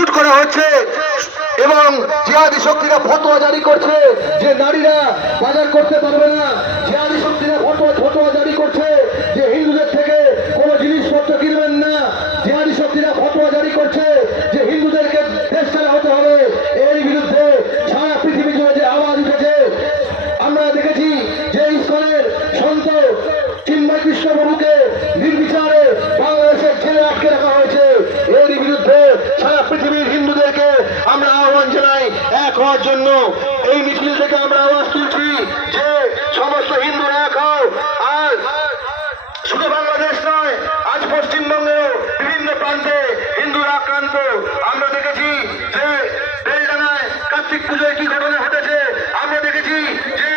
লুট করা হচ্ছে এবং জিহাদি শক্তিরা ফতোয়া জারি করছে যে নারীরা বাজার করতে পারবে না। জিহাদি শক্তিরা ফতোয়া জারি করছে যে হিন্দুদের থেকে কোনো জিনিসপত্র কিনবেন না। জিহাদি শক্তিরা ফতোয়া জারি করছে যে হিন্দুদেরকে দেশ ছাড়া হতে হবে। এর বিরুদ্ধে সারা পৃথিবী জুড়ে যে আওয়াজ উঠেছে, আমরা দেখেছি যে ইসকনের সন্ত চিন্ময় কৃষ্ণ বাবুকে নির্বিচারে বাংলাদেশের জেলে আটকে রাখা হয়েছে। এর বিরুদ্ধে সারা পৃথিবীর হিন্দুদেরকে আমরা আহ্বান জানাই এক হওয়ার জন্য। এই মিছিল থেকে আমরা আওয়াজ তুলছি যে সমস্ত হিন্দুরা এক হও। আর শুধু বাংলাদেশ নয়, আজ পশ্চিমবঙ্গেও বিভিন্ন প্রান্তে হিন্দুরা আক্রান্ত। আমরা দেখেছি যে বেলডাঙায় কার্তিক পুজোয় কি ঘটনা ঘটেছে। আমরা দেখেছি যে